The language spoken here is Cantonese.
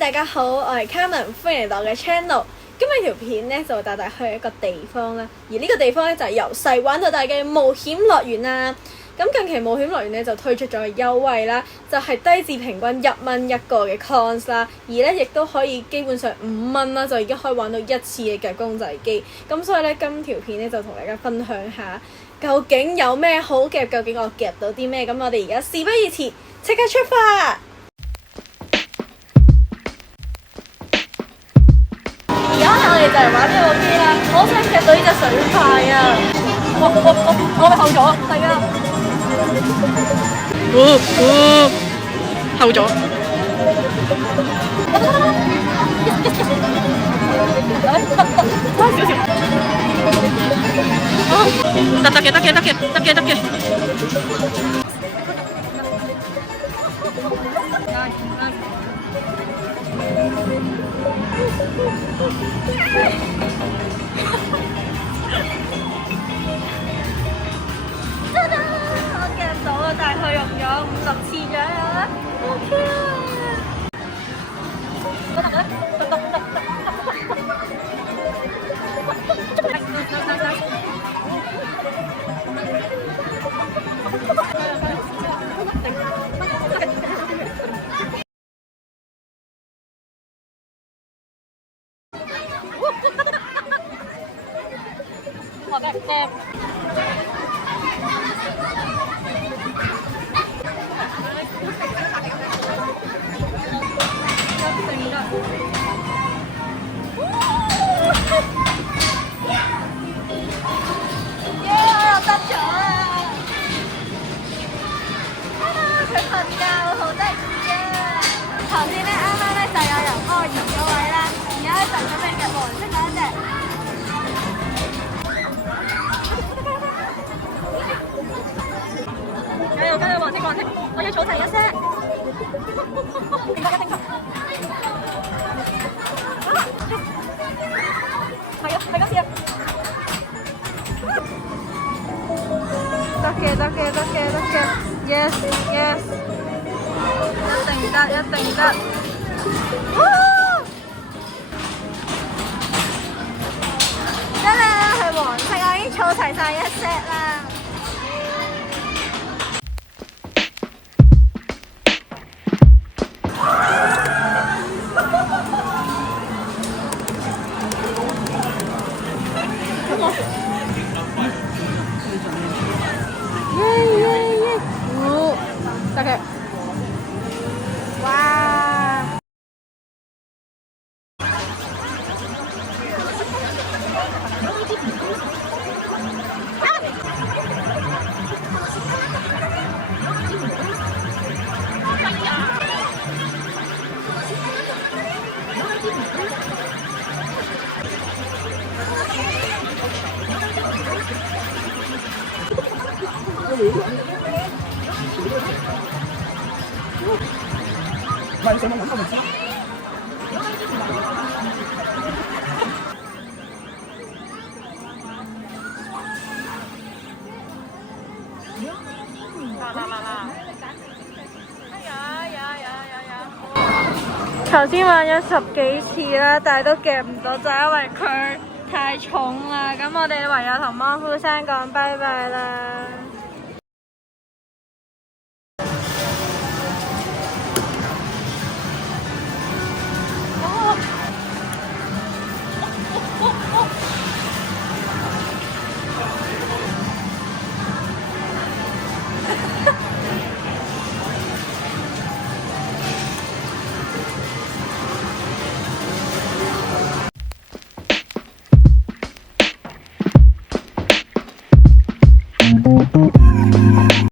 大家好，我係 Carmen，歡迎嚟到我嘅 channel。今日條片咧就帶大家去一個地方啦，而呢個地方咧就係由細玩到大嘅冒險樂園啦。咁近期冒險樂園咧就推出咗個優惠啦，就係低至平均1蚊一個嘅 cons 啦，而咧亦都可以基本上5蚊啦，就已經可以玩到一次嘅夾公仔機。咁所以咧今條片咧就同大家分享下，究竟有咩好夾，究竟我夾到啲咩？咁我哋而家事不宜遲，即刻出發！而家我哋就嚟玩呢個機啦，我好想夾到呢隻水塊啊！我咪後咗，大家。後咗。得嘅。我夾到啊！大概用咗50次左右啦。OK 啊！我夾。佢瞓覺好得意啊！頭先咧，啱啱咧就有人幫我移咗位啦，而家咧就準備夾黃色嗰一隻。加油！黃色，我要儲齊一些。定級。係咁試啊！得嘅。Yes， 一定得。得啦，係黃色，我已經儲齊晒一 set 啦。得嘅。哇！喂，上網揾我咪知。頭先玩咗10幾次啦，但係都夾唔到，就因為佢太重啦。咁我哋唯有同芒夫生講拜拜啦。